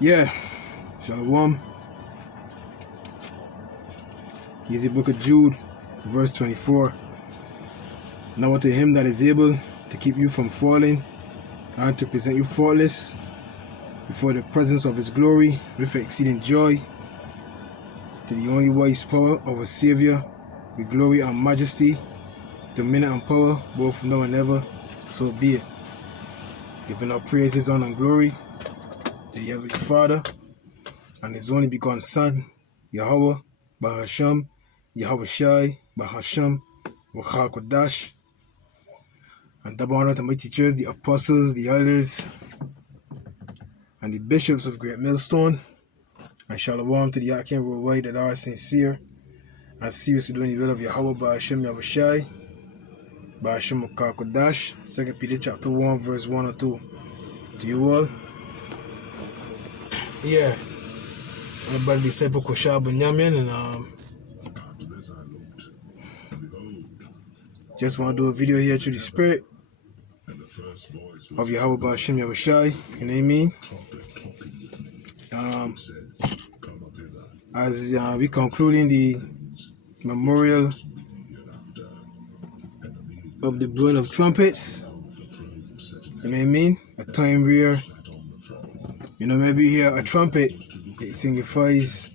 Yeah, Shalom. Here's the book of Jude, verse 24. Now unto him that is able to keep you from falling and to present you faultless before the presence of his glory with exceeding joy, to the only wise power of a Savior, with glory and majesty, dominion and power, both now and ever, so be it. Giving our praises, honor, and glory to the Heavenly Father and his only begotten Son, Yahweh, Bahasham, Yahweh Shai, Bahasham, Wachal Kodash, and double honor to my teachers, the apostles, the elders, and the bishops of Great Millstone, and shalom to the Yakin worldwide that are sincere and serious to doing the will of Yahweh, Bahasham, Yahweh Shai, Bahasham, Wachal Kodash, 2 Peter chapter 1, verse 1 or 2. To you all. Yeah. I'm about to disciple Koshal Bunyamin, and just want to do a video here through the spirit of Yahweh Ba'Shem Yahweh Shai, you know what I mean? As we concluding the memorial of the blowing of trumpets, you know what I mean? A time where, you know, whenever you hear a trumpet, it signifies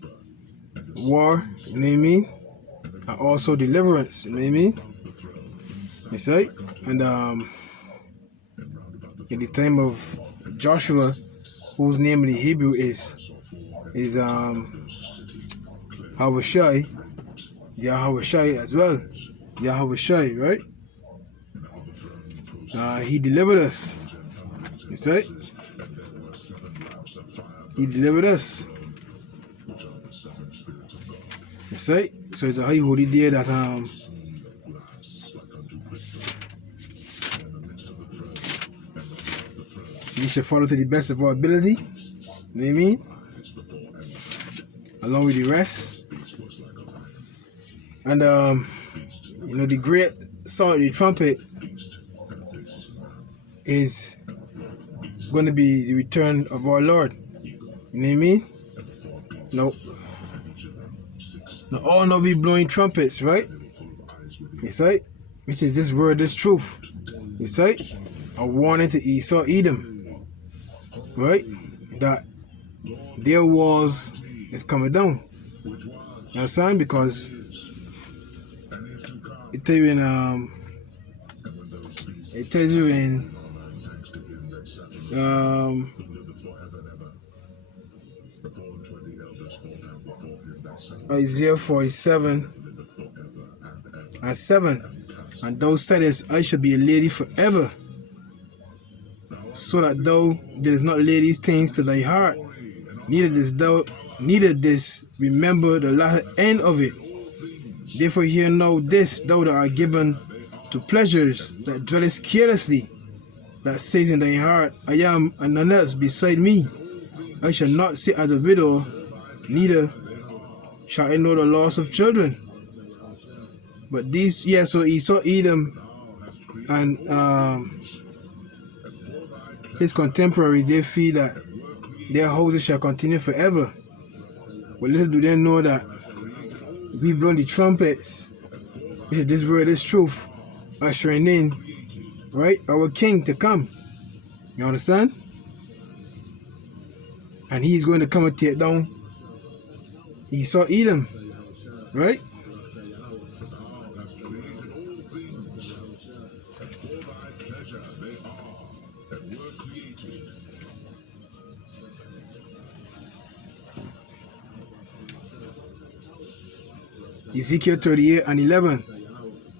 war, you know what I mean? And also deliverance, you know what I mean? It's right? And in the time of Joshua, whose name in the Hebrew is Yahweh Shai, Yahweh Shai as well, Yahweh Shai, right? He delivered us. It's right? He delivered us. It's right? So it's a high holy day that we should follow to the best of our ability. You know what I mean? Along with the rest. And you know, the great sound of the trumpet is going to be the return of our Lord. You know what I mean? No. Now all know we blowing trumpets, right? It's right? Which is this word, this truth. It's right? A warning to Esau, Edom. Right? That their walls is coming down. You know what I'm saying? Because it tells you in Isaiah 47 and 7, and thou saidest, I shall be a lady forever, so that thou didst not lay these things to thy heart, neither didst remember the latter end of it. Therefore hear now this, thou that art given to pleasures, that dwellest carelessly, that says in thy heart, I am and none else beside me. I shall not sit as a widow, neither shall I know the loss of children. But these, yeah, so Esau, Edom, and his contemporaries, they feel that their houses shall continue forever. But little do they know that we blow the trumpets, which is this word, this truth, ushering in, right, our king to come. You understand? And he's going to come and take down Esau, Edom, right? Ezekiel 38 and 11.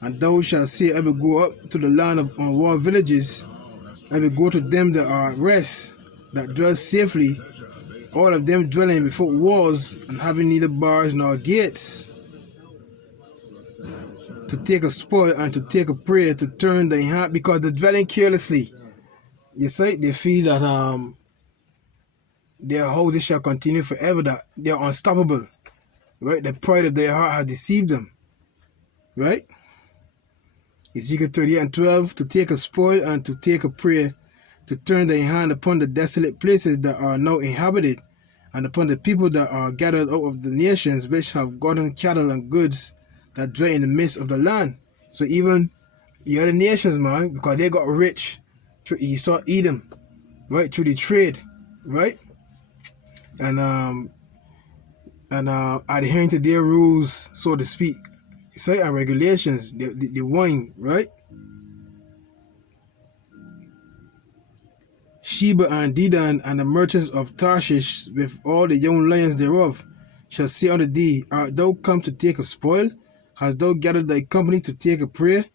And thou shalt say, I will go up to the land of unwalled villages. I will go to them that are at rest, that dwell safely, all of them dwelling before walls and having neither bars nor gates, to take a spoil and to take a prey, to turn their hand, because they're dwelling carelessly. You see, they feel that their houses shall continue forever, that they are unstoppable. Right? The pride of their heart has deceived them. Right? Ezekiel 38 and 12, to take a spoil and to take a prey, to turn their hand upon the desolate places that are now inhabited, and upon the people that are gathered out of the nations, which have gotten cattle and goods that dwell in the midst of the land. So even the other nations, man, because they got rich through Esau, Edom, right, through the trade, right, and adhering to their rules, so to speak, and regulations, the wine, right. Sheba and Dedan and the merchants of Tarshish with all the young lions thereof shall say unto thee, art thou come to take a spoil? Hast thou gathered thy company to take a prey,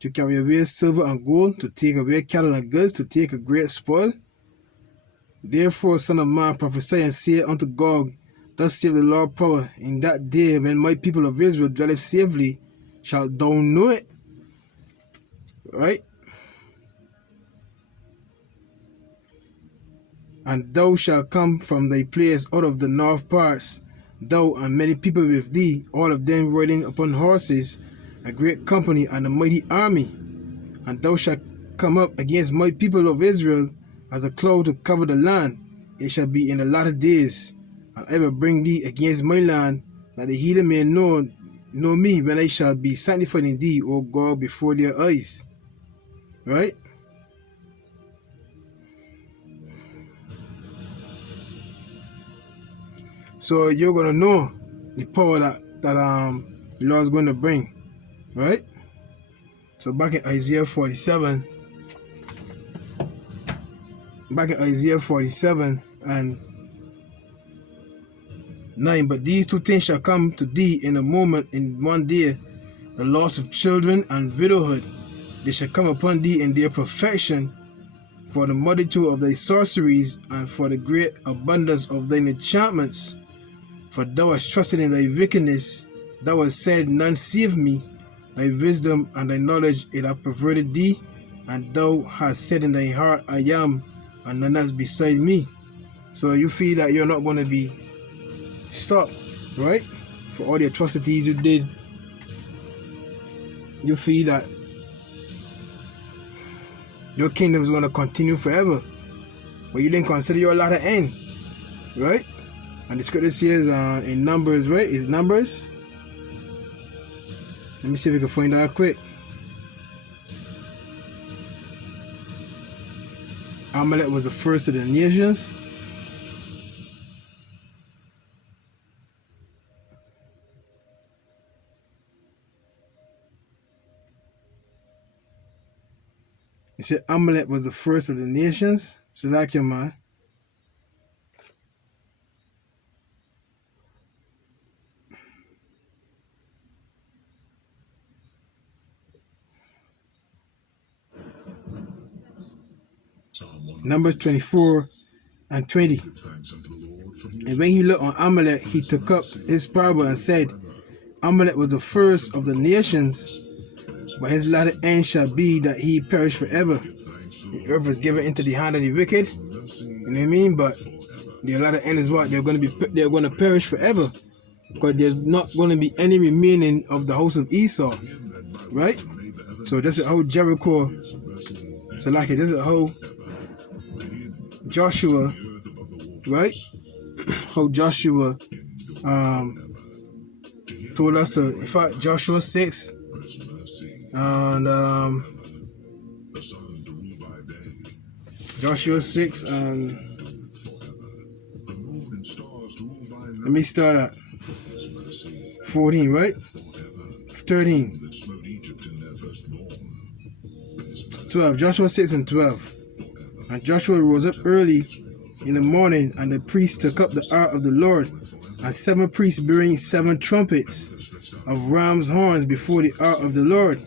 to carry away silver and gold, to take away cattle and goods, to take a great spoil? Therefore, son of man, prophesy and say unto Gog, thus saith the Lord power, in that day when my people of Israel dwelleth safely, shalt thou know it. Right? And thou shalt come from thy place out of the north parts, thou and many people with thee, all of them riding upon horses, a great company and a mighty army. And thou shalt come up against my people of Israel as a cloud to cover the land. It shall be in the latter days, and I will bring thee against my land, that the heathen may know me when I shall be sanctified in thee, O God, before their eyes. Right? So you're gonna know the power that the Lord is going to bring, right? So back in Isaiah 47, and 9, but these two things shall come to thee in a moment, in one day, the loss of children and widowhood. They shall come upon thee in their perfection, for the multitude of thy sorceries, and for the great abundance of thine enchantments. For thou hast trusted in thy wickedness, thou hast said, none save me. Thy wisdom and thy knowledge it hath perverted thee, and thou hast said in thy heart, I am, and none else beside me. So you feel that you're not going to be stopped, right? For all the atrocities you did, you feel that your kingdom is going to continue forever, but you didn't consider your latter end, right? And the scripture says in Numbers, right? It's Numbers. Let me see if we can find that quick. Amalek was the first of the nations. It said Amalek was the first of the nations. So like your man. Numbers 24 and 20. And when he looked on Amalek, he took up his parable and said, Amalek was the first of the nations, but his latter end shall be that he perish forever. The earth is given into the hand of the wicked. You know what I mean? But their latter end is what? They're going to perish forever, because there's not going to be any remaining of the house of Esau, right? So this is how Jericho, so like this is how Joshua, right? How Joshua told us to, in fact, Joshua 6 and Joshua 6 and let me start at 14, right? 13. 12. Joshua 6 and 12. And Joshua rose up early in the morning, and the priests took up the ark of the Lord, and 7 priests bearing 7 trumpets of ram's horns before the ark of the Lord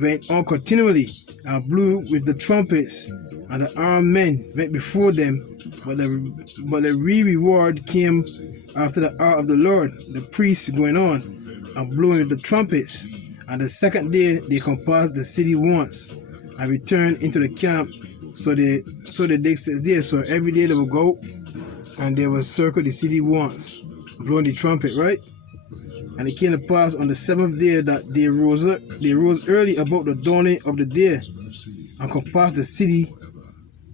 went on continually, and blew with the trumpets, and the armed men went before them, but the reward came after the ark of the Lord, the priests going on, and blowing with the trumpets. And the second day they compassed the city once, and returned into the camp. So they did 6 days. So every day they would go and they would circle the city once, blowing the trumpet, right? And it came to pass on the 7th day that they rose early about the dawning of the day, and compassed the city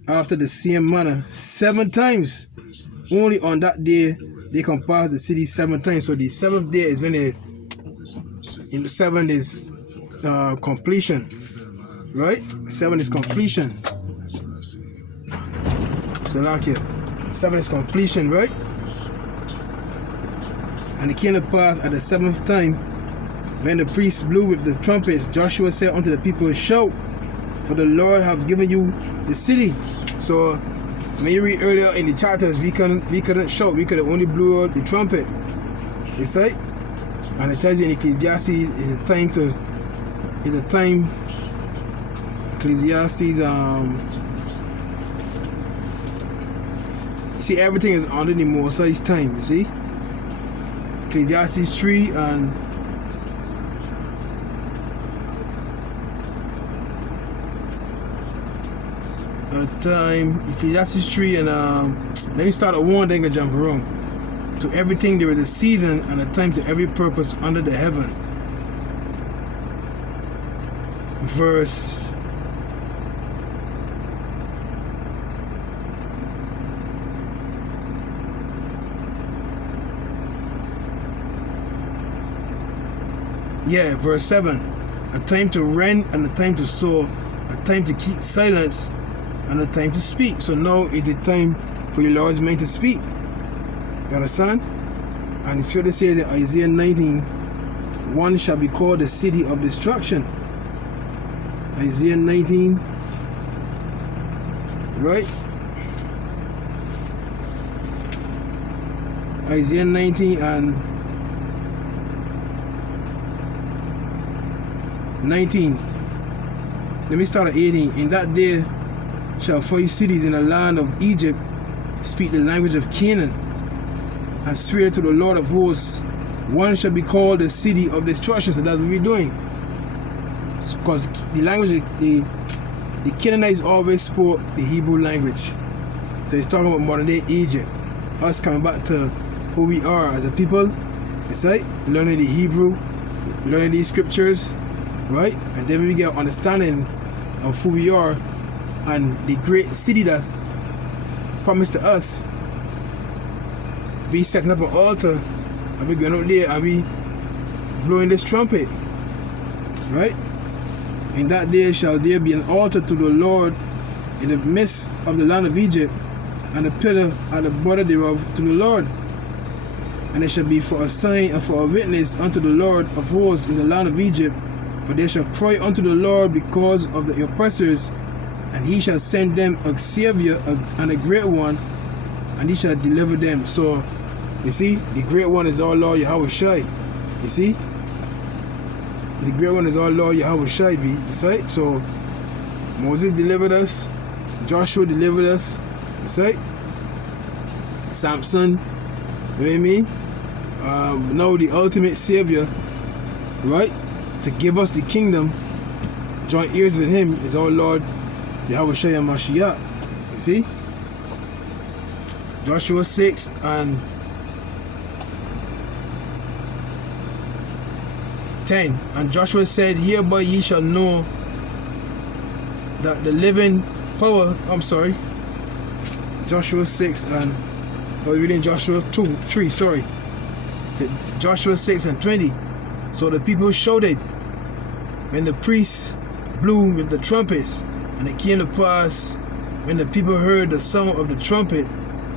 after the same manner 7 times. Only on that day they compass the city 7 times. So the 7th day is when they, in the 7th is completion, right? 7 is completion. So like here, 7 is completion, right? And it came to pass at the 7th time, when the priest blew with the trumpets, Joshua said unto the people, shout, for the Lord hath given you the city. So when you read earlier in the chapters, we couldn't shout, we could have only blew out the trumpet. You see? And it tells you in Ecclesiastes is a time Ecclesiastes you see, everything is under the Most High's time, you see? Ecclesiastes 3 and time, Ecclesiastes 3 and let me start at 1, then I jump around. To everything there is a season and a time to every purpose under the heaven. Verse 7. A time to rend and a time to sow, a time to keep silence and a time to speak. So now is the time for the Lord's men to speak. You understand? And the scripture says in Isaiah 19, one shall be called the city of destruction. Isaiah 19, right? Isaiah 19 and 19. Let me start at 18. In that day shall 5 cities in the land of Egypt speak the language of Canaan, and swear to the Lord of hosts, one shall be called the city of destruction. So that's what we're doing. Because the language, the Canaanites always spoke the Hebrew language. So it's talking about modern day Egypt. Us coming back to who we are as a people. It's like learning the Hebrew, learning these scriptures, right? And then we get understanding of who we are and the great city that's promised to us. We setting up an altar and we going out there and we blowing this trumpet, right? In that day shall there be an altar to the Lord in the midst of the land of Egypt, and a pillar at the border thereof to the Lord. And it shall be for a sign and for a witness unto the Lord of hosts in the land of Egypt. For they shall cry unto the Lord because of the oppressors, and he shall send them a Savior and a great one, and he shall deliver them. So, you see, the great one is our Lord Yahweh Shai. You see? The great one is our Lord Yahweh Shai. You see? So, Moses delivered us. Joshua delivered us. You see? Samson. You know what I mean? Now the ultimate Savior, right? To give us the kingdom, joint ears with him, is our Lord Yahweh Shai and Mashiach. You see? Joshua 6 and 10. And Joshua said, hereby ye shall know that the living power, Joshua 6 and, I was reading Joshua 3, sorry. Joshua 6 and 20. So the people shouted when the priests blew with the trumpets, and it came to pass when the people heard the sound of the trumpet,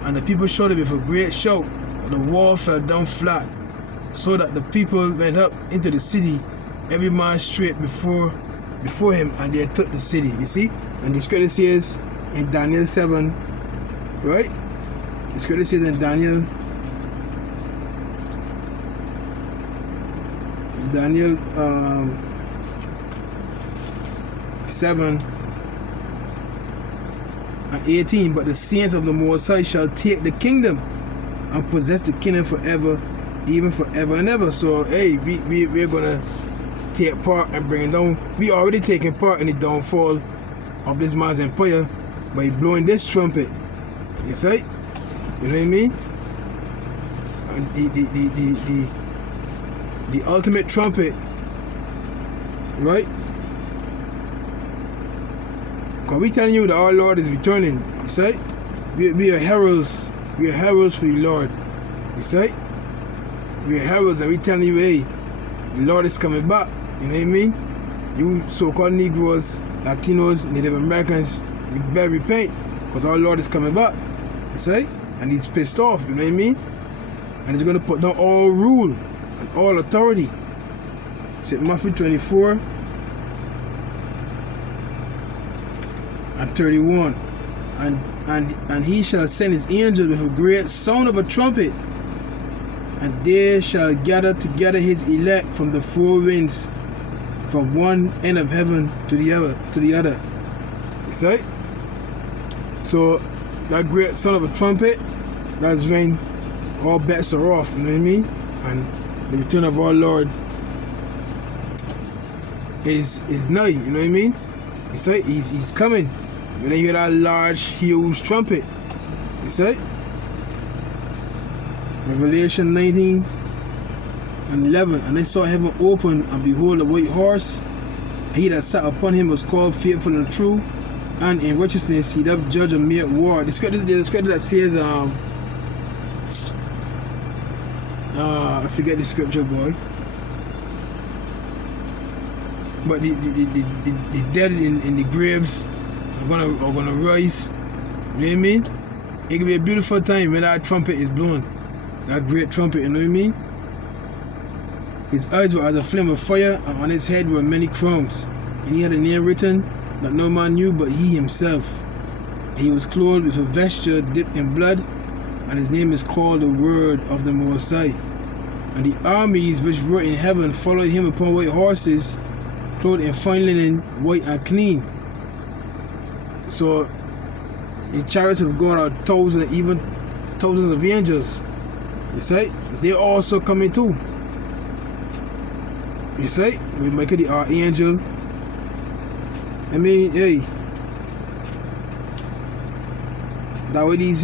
and the people shouted with a great shout, that the wall fell down flat, so that the people went up into the city, every man straight before him, and they took the city. You see? And the scripture says in Daniel 7, right? The scripture says in Daniel 7 and 18, but the saints of the Most High shall take the kingdom and possess the kingdom forever, even forever and ever. So, hey, we're gonna take part and bring down. We already taking part in the downfall of this man's empire by blowing this trumpet. You see? You know what I mean? And the ultimate trumpet, right? Because we telling you that our Lord is returning. You see? We are heralds. We are heralds for the Lord. You see? We are heralds and we telling you, hey, the Lord is coming back. You know what I mean? You so-called Negroes, Latinos, Native Americans, you better repent. Because our Lord is coming back. You see? And he's pissed off. You know what I mean? And he's going to put down all rule and all authority. St. Matthew 24 and 31. And he shall send his angels with a great sound of a trumpet, and they shall gather together his elect from the four winds, from one end of heaven to the other. You see? So that great sound of a trumpet, that's when all bets are off, you know what I mean? And the return of our Lord is nigh, you know what I mean? You see? He's coming. When you hear that large, huge trumpet, you see? Revelation 19 and 11. And I saw heaven open, and behold, a white horse. He that sat upon him was called Faithful and True, and in righteousness he doth judge and make war. The scripture that says, I forget the scripture, boy. But the dead in the graves are gonna rise. You know what I mean? It can be a beautiful time when that trumpet is blown. That great trumpet, you know what I mean? His eyes were as a flame of fire, and on his head were many crowns. And he had a name written that no man knew but he himself. And he was clothed with a vesture dipped in blood, and his name is called the Word of the Most High. And the armies which were in heaven followed him upon white horses, clothed in fine linen, white and clean. So the chariots of God are thousands, even thousands of angels. You see? They're also coming too. You see? We make it the archangel. I mean, hey. That way these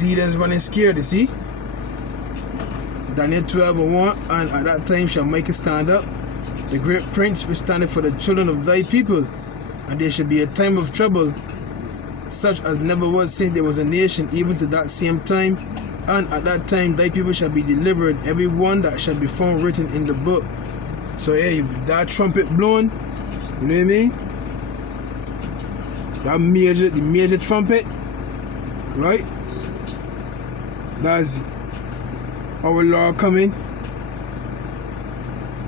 heathens running scared, you see? Daniel 12:1, and at that time shall Michael stand up, the great prince which standeth for the children of thy people, and there shall be a time of trouble, such as never was since there was a nation, even to that same time. And at that time thy people shall be delivered, every one that shall be found written in the book. So hey, if that trumpet blown, you know what I mean? That the major trumpet, right? That's our Lord coming.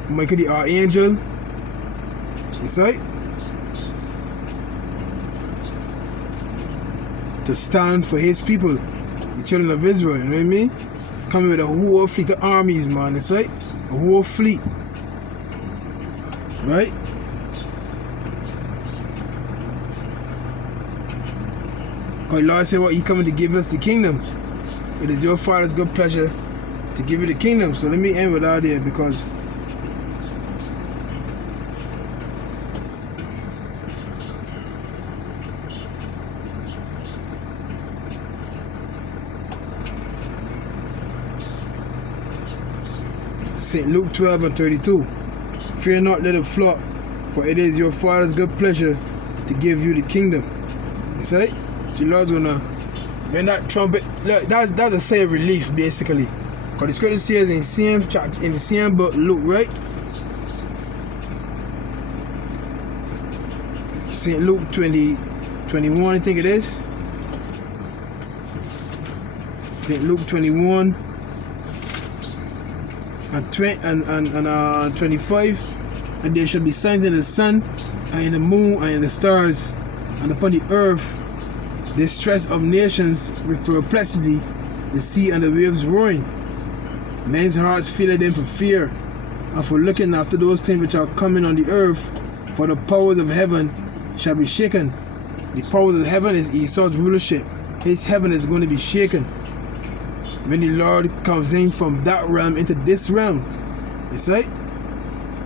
Michael the archangel. You see? To stand for his people, the children of Israel, you know what I mean? Coming with a whole fleet of armies, man, you see? A whole fleet. Right? Because Lord said, what? He coming to give us the kingdom. It is your Father's good pleasure to give you the kingdom. So let me end with that there, because St. Luke 12 and 32. Fear not, little flock, for it is your Father's good pleasure to give you the kingdom. You see? The Lord's gonna, when that trumpet, look, that's a sigh of relief, basically. Because the scripture says in the same book, Luke, right? St. Luke 20:21, I think it is. St. Luke 21 and 25. And there shall be signs in the sun, and in the moon, and in the stars, and upon the earth distress of nations with perplexity, the sea and the waves roaring. Men's hearts failed them for fear, and for looking after those things which are coming on the earth, for the powers of heaven shall be shaken. The powers of heaven is Esau's rulership. His heaven is going to be shaken when the Lord comes in from that realm into this realm. You see?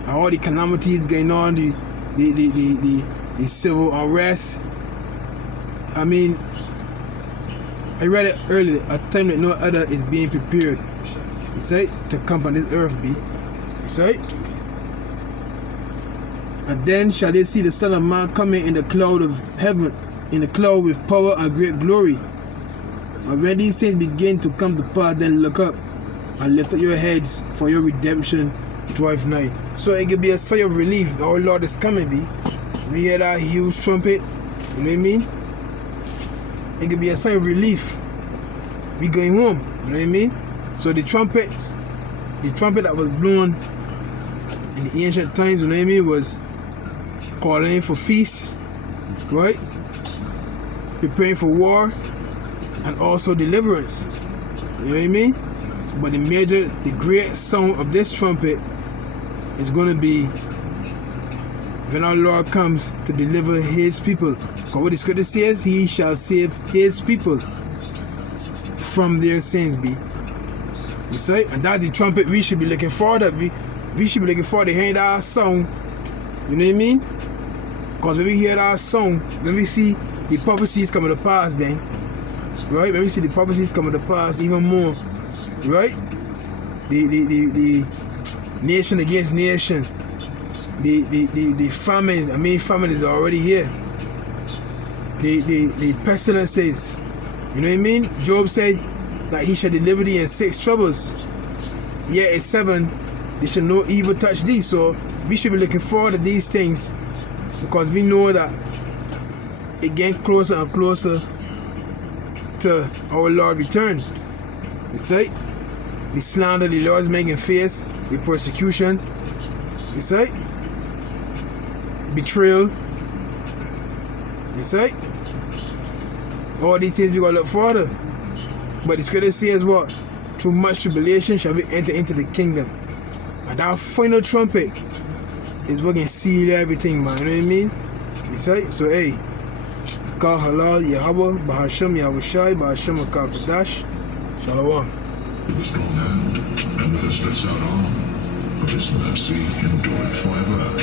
All the calamities going on, the civil unrest. I mean, I read it earlier, a time that no other is being prepared. You see? To come on this earth, be. You see? And then shall they see the Son of Man coming in the cloud of heaven, in the cloud with power and great glory. And when these things begin to come to pass, then look up and lift up your heads, for your redemption draweth nigh. So it could be a sigh of relief. Our Lord is coming, be. We hear that huge trumpet, you know what I mean? It could be a sigh of relief. We going home, you know what I mean? So the trumpet that was blown in the ancient times, you know what I mean, was calling for feasts, right? Preparing for war and also deliverance, you know what I mean? But the great sound of this trumpet is going to be when our Lord comes to deliver his people. Because what the scripture says, he shall save his people from their sins, be. You see? And that's the trumpet we should be looking forward to. We should be looking forward to hearing that sound. You know what I mean? Because when we hear that sound, when we see the prophecies coming to pass, then, right? When we see the prophecies coming to pass even more, right? The nation against nation, the famines. I mean, famine is already here. The pestilences. You know what I mean? Job said that he shall deliver thee in 6 troubles. Yet in 7, there shall no evil touch thee. So we should be looking forward to these things, because we know that it getting closer and closer to our Lord return. It's right. The slander the Lord's making face, the persecution, it's right. Betrayal, it's right. All these things we gotta look forward to. But the scripture says what? Through much tribulation shall we enter into the kingdom. And that final trumpet is what can seal everything, man. You know what I mean? It's right. So hey, Ka Halal Yahweh, Bahasham Yahushai, Bahasham Akakadash, Shalom. With a strong hand and with a stretched out arm, but his mercy endureth forever.